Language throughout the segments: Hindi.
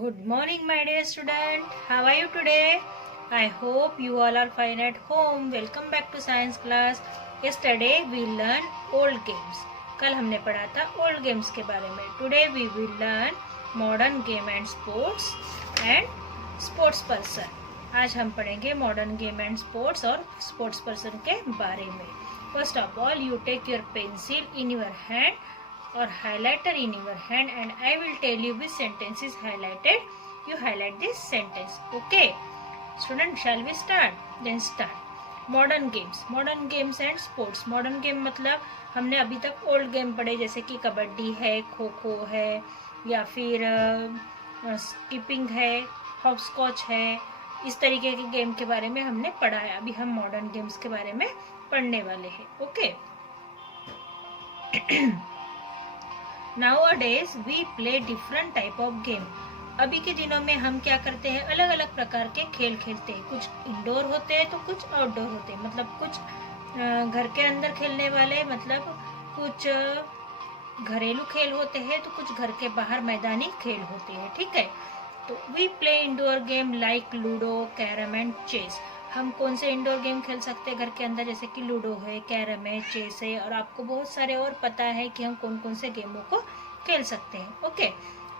Good morning, my dear student. How are you today? I hope you all are fine at home. Welcome back to science class. Yesterday we learned old games. कल हमने पढ़ा था old games के बारे में. Today we will learn modern game and sports person. आज हम पढ़ेंगे modern game and sports और sports person के बारे में. First of all, you take your pencil in your hand or highlighter in your hand and I will tell you which sentence is highlighted. You highlight this sentence. Okay. Student, shall we start? Then start. Modern games and sports. Modern game मतलब हमने अभी तक ओल्ड गेम पढ़े जैसे कि कबड्डी है, खो खो है या फिर स्किपिंग है, हॉपस्कॉच है. इस तरीके के गेम के बारे में हमने पढ़ा है. अभी हम मॉडर्न गेम्स के बारे में पढ़ने वाले हैं. Okay. Nowadays we play different type of game. अभी के दिनों में हम क्या करते हैं, अलग अलग प्रकार के खेल खेलते हैं. कुछ इंडोर होते हैं तो कुछ आउटडोर होते हैं. मतलब कुछ घर के अंदर खेलने वाले, मतलब कुछ घरेलू खेल होते हैं तो कुछ घर के बाहर मैदानी खेल होते हैं. ठीक है. तो we play indoor game like ludo, carrom and chess. हम कौन से इंडोर गेम खेल सकते हैं घर के अंदर, जैसे कि लूडो है, कैरम है, चेस है, और आपको बहुत सारे और पता है कि हम कौन कौन से गेमों को खेल सकते हैं. Okay.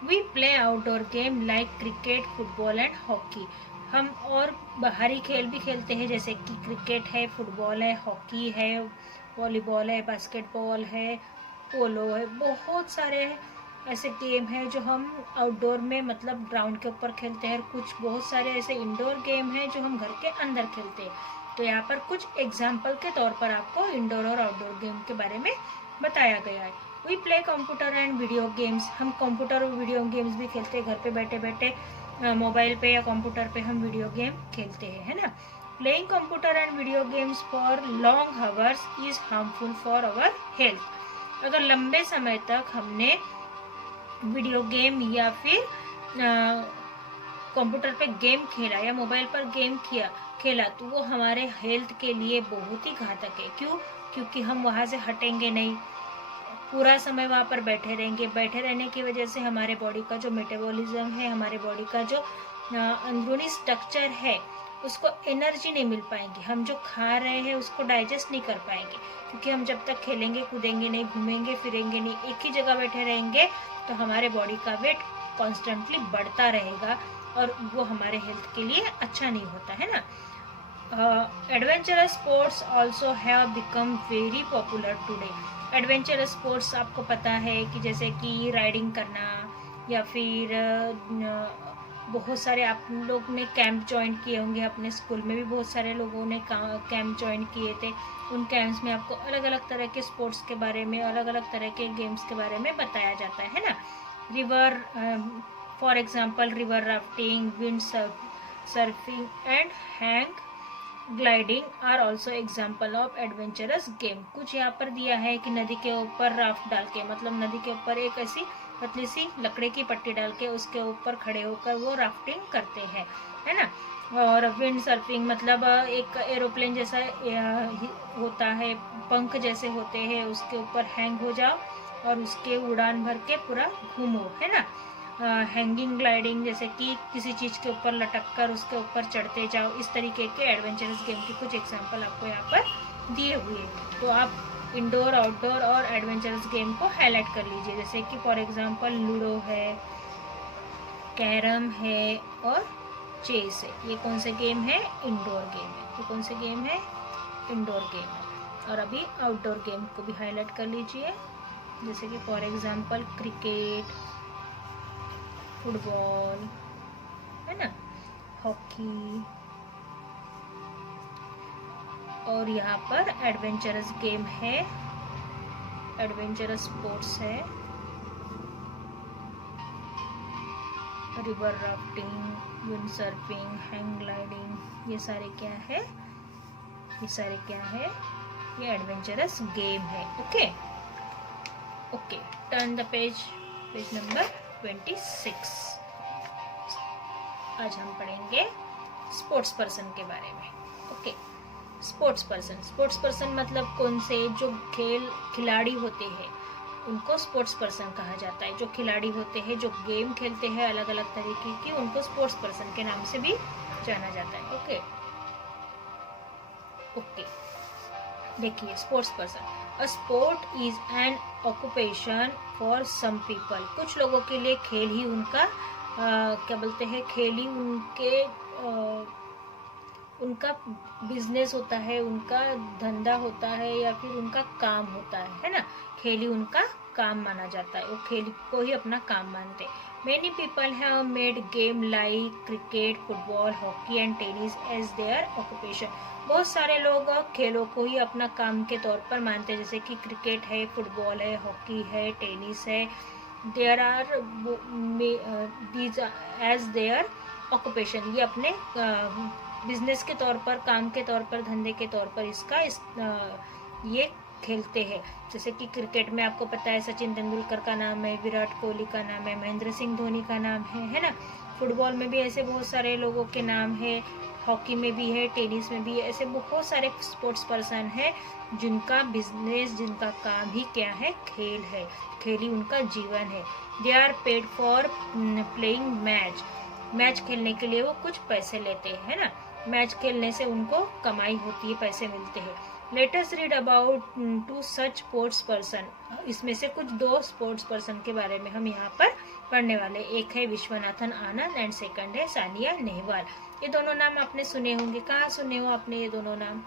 We play outdoor game like cricket, football and hockey. हम और बाहरी खेल भी खेलते हैं जैसे कि क्रिकेट है, फुटबॉल है, हॉकी है, वॉलीबॉल है, बास्केटबॉल है, पोलो है. बहुत सारे ऐसे गेम है जो हम आउटडोर में मतलब ग्राउंड के ऊपर खेलते हैं. कुछ बहुत सारे ऐसे इंडोर गेम है जो हम घर के अंदर खेलते हैं. तो यहाँ पर कुछ एग्जाम्पल के तौर पर आपको इंडोर और आउटडोर गेम के बारे में बताया गया है. We play computer and video games. हम कंप्यूटर और वीडियो गेम्स भी खेलते हैं. घर पे बैठे बैठे मोबाइल पे या कंप्यूटर पे हम वीडियो गेम खेलते हैं, है ना. Playing computer and video games for long hours is harmful for our health. अगर लंबे समय तक हमने वीडियो गेम या फिर कंप्यूटर पे गेम खेला या मोबाइल पर गेम खेला तो वो हमारे हेल्थ के लिए बहुत ही घातक है. क्यों? क्योंकि हम वहाँ से हटेंगे नहीं, पूरा समय वहाँ पर बैठे रहेंगे. बैठे रहने की वजह से हमारे बॉडी का जो मेटाबॉलिज्म है, हमारे बॉडी का जो अंदरूनी स्ट्रक्चर है, उसको एनर्जी नहीं मिल पाएंगी. हम जो खा रहे हैं उसको डाइजेस्ट नहीं कर पाएंगे, क्योंकि हम जब तक खेलेंगे कूदेंगे नहीं, घूमेंगे फिरेंगे नहीं, एक ही जगह बैठे रहेंगे तो हमारे बॉडी का वेट कॉन्स्टेंटली बढ़ता रहेगा और वो हमारे हेल्थ के लिए अच्छा नहीं होता है ना. Adventurous sports also have become very popular today. Adventurous sports आपको पता है कि जैसे कि राइडिंग करना या फिर बहुत सारे आप लोग ने कैंप ज्वाइन किए होंगे. अपने स्कूल में भी बहुत सारे लोगों ने कैंप ज्वाइन किए थे. उन कैंप्स में आपको अलग अलग तरह के स्पोर्ट्स के बारे में, अलग अलग तरह के गेम्स के बारे में बताया जाता है ना. River for example river rafting, wind surfing and hang gliding are also example of adventurous game. कुछ यहाँ पर दिया है कि नदी के ऊपर राफ्ट डाल के, मतलब नदी के ऊपर एक ऐसी पतली सी लकड़ी की पट्टी डाल के उसके ऊपर खड़े होकर वो राफ्टिंग करते हैं, है ना. और विंड सर्फिंग मतलब एक एरोप्लेन जैसा होता है, पंख जैसे होते हैं, उसके ऊपर हैंग हो जाओ और उसके उड़ान भर के पूरा घूमो, है ना. हैंगिंग ग्लाइडिंग जैसे कि किसी चीज के ऊपर लटक कर उसके ऊपर चढ़ते जाओ. इस तरीके के एडवेंचरस गेम के कुछ एग्जाम्पल आपको यहाँ पर दिए हुए हैं. तो आप इंडोर, आउटडोर और एडवेंचरस गेम को हाईलाइट कर लीजिए. जैसे कि फॉर एग्जांपल लूडो है, कैरम है और चेस है. ये कौन से गेम है? इंडोर गेम है. ये कौन से गेम है? इंडोर गेम है. और अभी आउटडोर गेम को भी हाईलाइट कर लीजिए. जैसे कि फॉर एग्जांपल क्रिकेट, फुटबॉल, है ना, हॉकी. और यहाँ पर एडवेंचरस गेम है, एडवेंचरस स्पोर्ट्स है, river rafting, wind surfing, hang gliding. ये सारे क्या है? ये सारे क्या है? ये एडवेंचरस गेम है. Okay. Okay. Turn the page number 26. आज हम पढ़ेंगे स्पोर्ट्स पर्सन के बारे में. ओके. स्पोर्ट्स पर्सन मतलब कौन से जो खिलाड़ी होते हैं उनको स्पोर्ट्स पर्सन कहा जाता है। जो खिलाड़ी होते हैं, जो गेम खेलते हैं अलग अलग तरीके की, उनको स्पोर्ट्स पर्सन के नाम से भी जाना जाता है। ओके ओके, देखिए sports person, a sport is an occupation for some people. कुछ लोगों के लिए खेल ही उनका क्या बोलते हैं, खेल ही उनका बिजनेस होता है, उनका धंधा होता है, या फिर उनका काम होता है ना। खेल ही उनका काम माना जाता है, वो खेल को ही अपना काम मानते हैं। Many people have made game like cricket, football, hockey and tennis as their occupation. बहुत सारे लोग खेलों को ही अपना काम के तौर पर मानते हैं, जैसे कि क्रिकेट है, फुटबॉल है, हॉकी है, टेनिस है। There are these as their occupation, ये अपने बिजनेस के तौर पर, काम के तौर पर, धंधे के तौर पर ये खेलते हैं। जैसे कि क्रिकेट में आपको पता है सचिन तेंदुलकर का नाम है, विराट कोहली का नाम है, महेंद्र सिंह धोनी का नाम है ना। फुटबॉल में भी ऐसे बहुत सारे लोगों के नाम है, हॉकी में भी है, टेनिस में भी है। ऐसे बहुत सारे स्पोर्ट्स पर्सन है जिनका बिजनेस, जिनका काम ही क्या है, खेल है। खेल ही उनका जीवन है। They are paid for playing match खेलने के लिए वो कुछ पैसे लेते हैं ना। मैच खेलने से उनको कमाई होती है, पैसे मिलते हैं। Let us read about 2 such sports person. इसमें से कुछ 2 स्पोर्ट्स पर्सन के बारे में हम यहाँ पर पढ़ने वाले। एक है विश्वनाथन आनंद एंड सेकंड है सानिया नेहवाल। ये दोनों नाम आपने सुने होंगे। कहाँ सुने हो आपने ये दोनों नाम?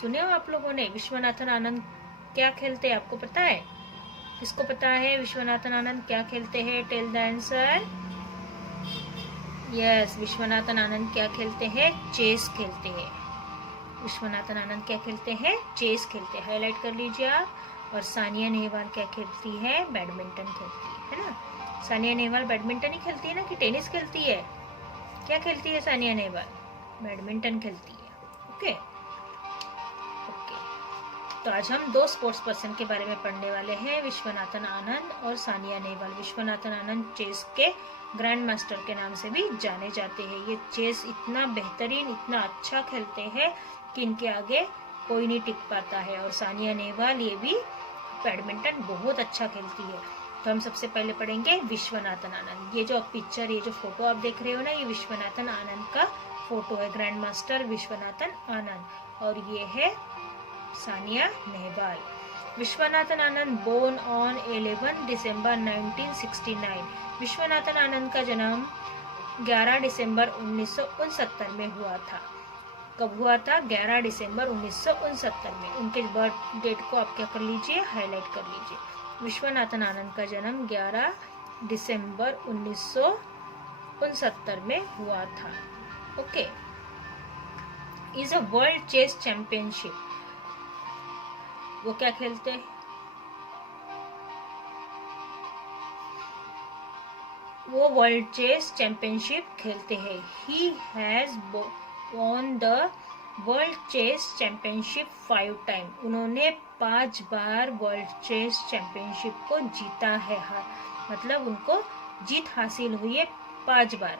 सुने हो आप लोगों ने? विश्वनाथन आनंद क्या खेलते हैं, आपको पता है? किसको पता है विश्वनाथन आनंद क्या खेलते हैं? Tell the answer. Yes, Viswanathan Anand क्या खेलते हैं? चेस खेलते हैं। विश्वनाथन आनंद क्या खेलते हैं? चेस खेलते हैं। हाईलाइट कर लीजिए आप। और सानिया नेहवाल क्या खेलती है? बैडमिंटन खेलती है ना। सानिया नेहवाल बैडमिंटन ही खेलती है ना, कि टेनिस खेलती है? क्या खेलती है सानिया नेहवाल? बैडमिंटन खेलती है। ओके ओके, तो आज हम 2 स्पोर्ट्स पर्सन के बारे में पढ़ने वाले हैं, विश्वनाथन आनंद और सानिया नेहवाल। विश्वनाथन आनंद चेस के ग्रैंड मास्टर के नाम से भी जाने जाते हैं। ये चेस इतना बेहतरीन, इतना अच्छा खेलते हैं कि इनके आगे कोई नहीं टिक पाता है। और सानिया नेहवाल ये भी बैडमिंटन बहुत अच्छा खेलती है। तो हम सबसे पहले पढ़ेंगे विश्वनाथन आनंद। ये जो पिक्चर, ये जो फोटो आप देख रहे हो ना, ये विश्वनाथन आनंद का फोटो है, ग्रैंड मास्टर विश्वनाथन आनंद। और ये है सानिया नेहवाल। विश्वनाथन आनंद बोर्न ऑन 11 दिसंबर 1969। विश्वनाथन आनंद का जन्म 11 दिसंबर 1969 में हुआ था। कब हुआ था? 11 दिसंबर 1969 में। उनके बर्थ डेट को आप क्या कर लीजिए, हाईलाइट कर लीजिए। विश्वनाथन आनंद का जन्म 11 दिसंबर 1969 में हुआ था। Okay, is a world chess championship. वो क्या खेलते हैं? वो वर्ल्ड चेस चैंपियनशिप खेलते हैं। He has won the world chess championship 5 time. उन्होंने 5 बार वर्ल्ड चेस चैंपियनशिप को जीता है। मतलब उनको जीत हासिल हुई है 5 बार।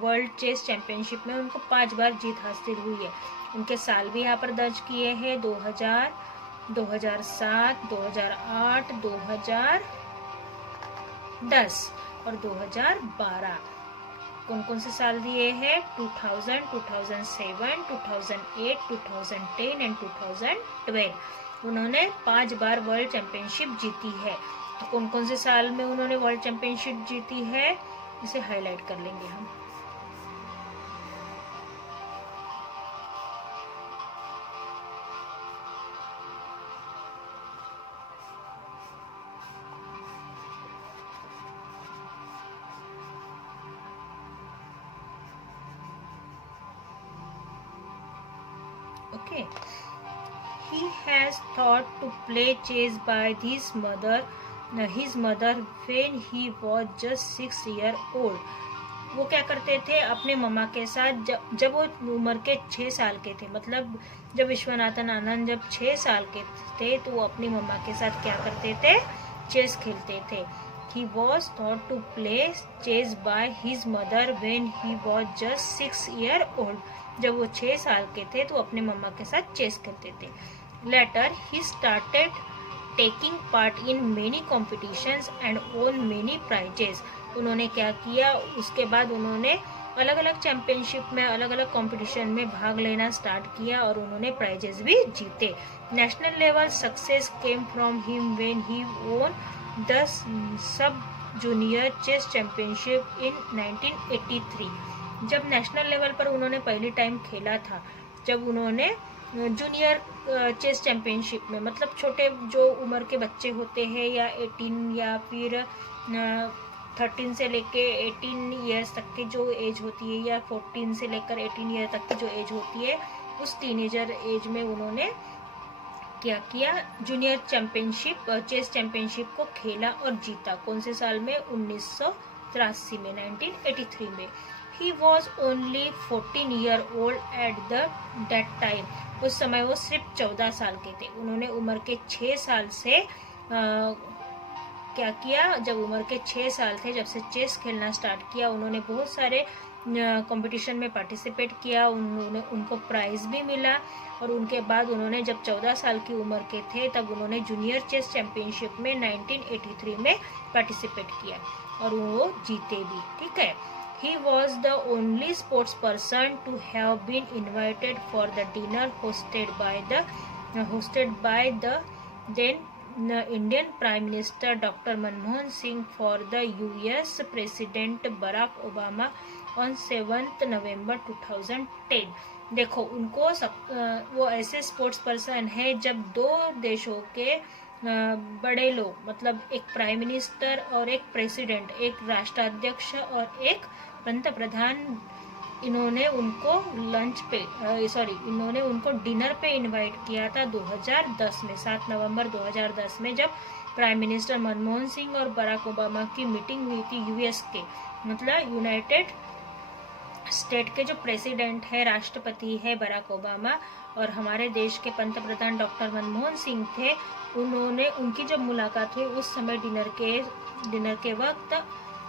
वर्ल्ड चेस चैंपियनशिप में उनको 5 बार जीत हासिल हुई है। उनके साल भी यहाँ पर दर्ज किए हैं, 2000, 2007, 2008, 2010 और 2012। कौन कौन से साल दिए हैं? 2000, 2007, 2008, 2010 एंड 2012। उन्होंने 5 बार वर्ल्ड चैंपियनशिप जीती है। तो कौन कौन से साल में उन्होंने वर्ल्ड चैंपियनशिप जीती है, इसे हाईलाइट कर लेंगे हम। Okay, he has taught to play chess by his mother when he was just 6 years old. वो क्या करते थे अपने मम्मा के साथ? जब वो उम्र के 6 साल के थे, मतलब जब विश्वनाथन आनंद जब 6 साल के थे, तो वो अपनी मम्मा के साथ क्या करते थे? चेस खेलते थे। He was taught to play chess by his mother when he was just 6 years old. जब वो 6 साल के थे तो अपने मम्मा के साथ चेस खेलते थे। Later he started taking part in many competitions and won many prizes. उन्होंने क्या किया, उसके बाद उन्होंने अलग अलग चैंपियनशिप में, अलग अलग कंपटीशन में भाग लेना स्टार्ट किया और उन्होंने प्राइजेस भी जीते। National level success came from him when he won the sub junior chess championship इन 1983। जब नेशनल लेवल पर उन्होंने पहली टाइम खेला था, जब उन्होंने जूनियर चेस चैंपियनशिप में, मतलब छोटे जो उम्र के बच्चे होते हैं या 18 या फिर 13 से लेके 18 ईयर्स तक की जो एज होती है या 14 से लेकर 18 ईयर तक की जो एज होती है, उस टीनेजर एज में उन्होंने क्या किया, जूनियर चैंपियनशिप चेस चैंपियनशिप को खेला और जीता। कौन से साल में? 1983 में, 1983 में। He was only 14 year old at that time। उस समय वो सिर्फ 14 साल के थे। उन्होंने उम्र के 6 साल से क्या किया, जब उम्र के 6 साल थे, जब से चेस खेलना स्टार्ट किया, उन्होंने बहुत सारे कंपटीशन में पार्टिसिपेट किया, उन्होंने उनको प्राइज भी मिला। और उनके बाद उन्होंने जब 14 साल की उम्र के थे, तब उन्होंने जूनियर चेस चैंपियनशिप में 1983 में पार्टिसिपेट किया और वो जीते भी। ठीक है। He was the only sports person to have been invited for the dinner hosted by the then Indian Prime Minister Dr. Manmohan Singh for the US President Barack Obama on 7th November 2010। देखो, उनको वो ऐसे स्पोर्ट्स पर्सन है जब दो देशों के बड़े लोग, मतलब एक प्राइम मिनिस्टर और एक प्रेसिडेंट, एक राष्ट्राध्यक्ष और एक पंतप्रधान, इन्होंने उनको इन्होंने उनको डिनर पे इनवाइट किया था 2010 में, 7 नवंबर 2010 में, जब प्राइम मिनिस्टर मनमोहन सिंह और बराक ओबामा की मीटिंग हुई थी यूएस के, मतलब यूनाइटेड स्टेट के जो प्रेसिडेंट है, राष्ट्रपति है बराक ओबामा, और हमारे देश के पंतप्रधान डॉक्टर मनमोहन सिंह थे। उनकी जब मुलाकात हुई, उस समय डिनर के वक्त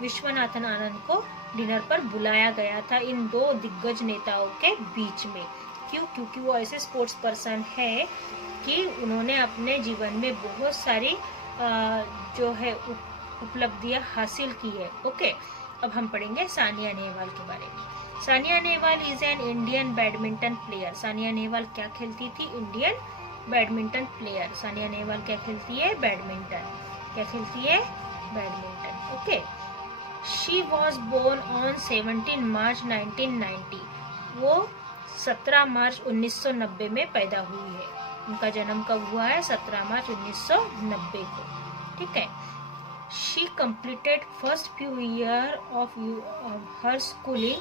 विश्वनाथन आनंद को डिनर पर बुलाया गया था, इन दो दिग्गज नेताओं के बीच में। क्यों? क्योंकि वो ऐसे स्पोर्ट्स पर्सन है कि उन्होंने अपने जीवन में बहुत सारी जो है उपलब्धियां हासिल की है। ओके, अब हम पढ़ेंगे सानिया नेहवाल के बारे में। Sania Nehwal is an Indian badminton player. Sania Nehwal क्या खेलती थी? Indian badminton player. Sania Nehwal क्या खेलती है? बैडमिंटन। क्या खेलती है? Badminton. Okay. She was born on 17 March 1990। वो 17 मार्च 1990 में पैदा हुई है। उनका जन्म कब हुआ है? 17 मार्च 1990 को। ठीक है। She completed first few year of her schooling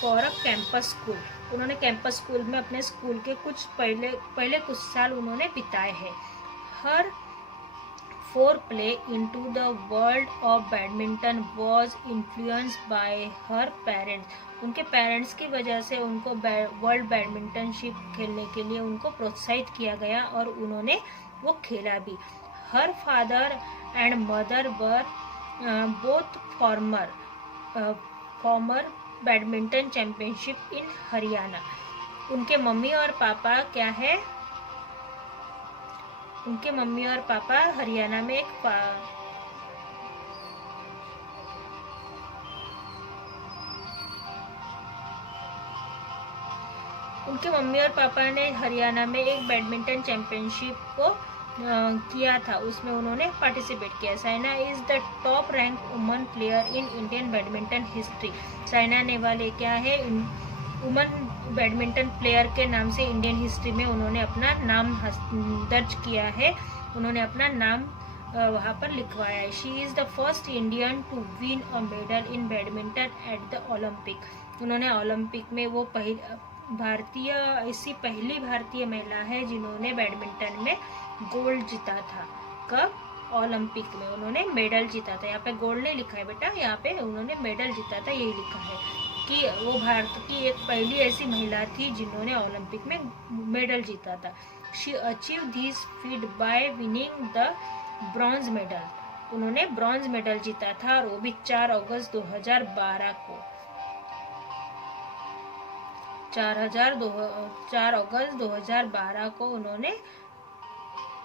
for a campus school। उन्होंने कैंपस स्कूल में अपने स्कूल के कुछ पहले कुछ साल उन्होंने बिताए हैं। हर foreplay into the world of badminton was influenced by her parents। उनके पेरेंट्स की वजह से उनको वर्ल्ड बैडमिंटनशिप खेलने के लिए उनको प्रोत्साहित किया गया और उन्होंने वो खेला भी। Her father and mother were both farmer badminton championship इन हरियाणा। उनके मम्मी और पापा क्या है? उनके मम्मी और पापा हरियाणा में उनके मम्मी और पापा ने हरियाणा में एक बैडमिंटन चैंपियनशिप को किया था, उसमें उन्होंने पार्टिसिपेट किया। Saina is the top rank woman player in Indian badminton history. Saina Nehwal क्या है? वुमन बैडमिंटन प्लेयर के नाम से इंडियन हिस्ट्री में उन्होंने अपना नाम दर्ज किया है, उन्होंने अपना नाम वहाँ पर लिखवाया है। She is the first Indian to win a medal in badminton at the Olympic. उन्होंने ओलंपिक में वो ऐसी पहली भारतीय महिला है जिन्होंने बैडमिंटन में गोल्ड जीता था। कब? ओलंपिक में उन्होंने मेडल जीता था। यहाँ पे गोल्ड नहीं लिखा है बेटा, यहाँ पे उन्होंने मेडल जीता था, यही लिखा है कि वो भारत की एक पहली ऐसी महिला थी जिन्होंने ओलंपिक में मेडल जीता था। She achieve this feet by winning the bronze medal. उन्होंने ब्रॉन्ज मेडल जीता था और वो भी 4 अगस्त 2012 को। 4 अगस्त 2012 को उन्होंने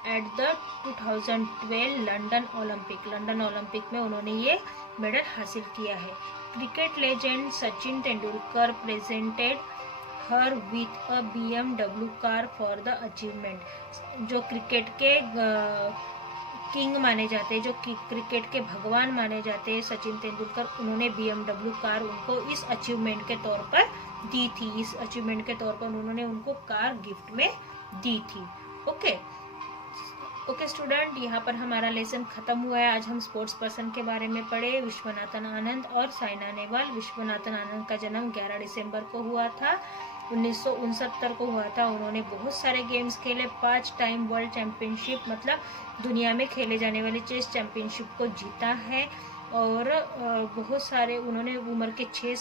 एट द 2012 लंदन ओलंपिक में उन्होंने ये मेडल हासिल किया है। Cricket legend Sachin Tendulkar presented her with a BMW car for the achievement. जो क्रिकेट के किंग माने जाते हैं, जो क्रिकेट के भगवान माने जाते हैं सचिन तेंदुलकर, उन्होंने BMW कार उनको इस अचीवमेंट के तौर पर दी थी। इस अचीवमेंट के तौर पर उन्होंने उनको कार गिफ्ट में दी थी। ओके स्टूडेंट, यहाँ पर हमारा लेसन खत्म हुआ है। आज हम स्पोर्ट्स पर्सन के बारे में पढ़े, विश्वनाथन आनंद और साइना नेहवाल। विश्वनाथन आनंद का जन्म 11 दिसंबर को हुआ था, 1969 को हुआ था। उन्होंने बहुत सारे गेम्स खेले, 5 टाइम वर्ल्ड चैंपियनशिप मतलब दुनिया में खेले जाने वाले चेस चैंपियनशिप को जीता है। और बहुत सारे उन्होंने उम्र के 6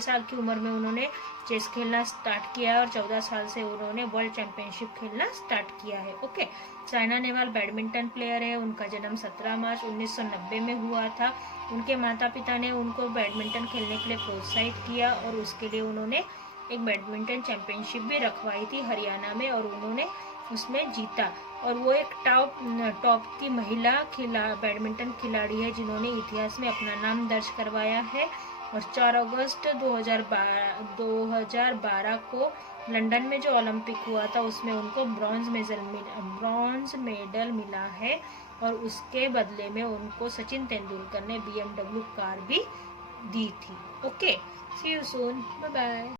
साल की उम्र में उन्होंने चेस खेलना स्टार्ट किया है और 14 साल से उन्होंने वर्ल्ड चैंपियनशिप खेलना स्टार्ट किया है। Okay, Saina Nehwal badminton player है। उनका जन्म 17 मार्च 1990 में हुआ था। उनके माता पिता ने उनको बैडमिंटन खेलने के लिए प्रोत्साहित किया और उसके लिए उन्होंने एक बैडमिंटन चैंपियनशिप भी रखवाई थी हरियाणा में और उन्होंने उसमें जीता। और वो एक टॉप की महिला बैडमिंटन खिलाड़ी है जिन्होंने इतिहास में अपना नाम दर्ज करवाया है। और 4 अगस्त 2012 को लंदन में जो ओलंपिक हुआ था उसमें उनको ब्रॉन्ज मेडल मिला है और उसके बदले में उनको सचिन तेंदुलकर ने BMW कार भी दी थी। Okay, see you soon, bye bye.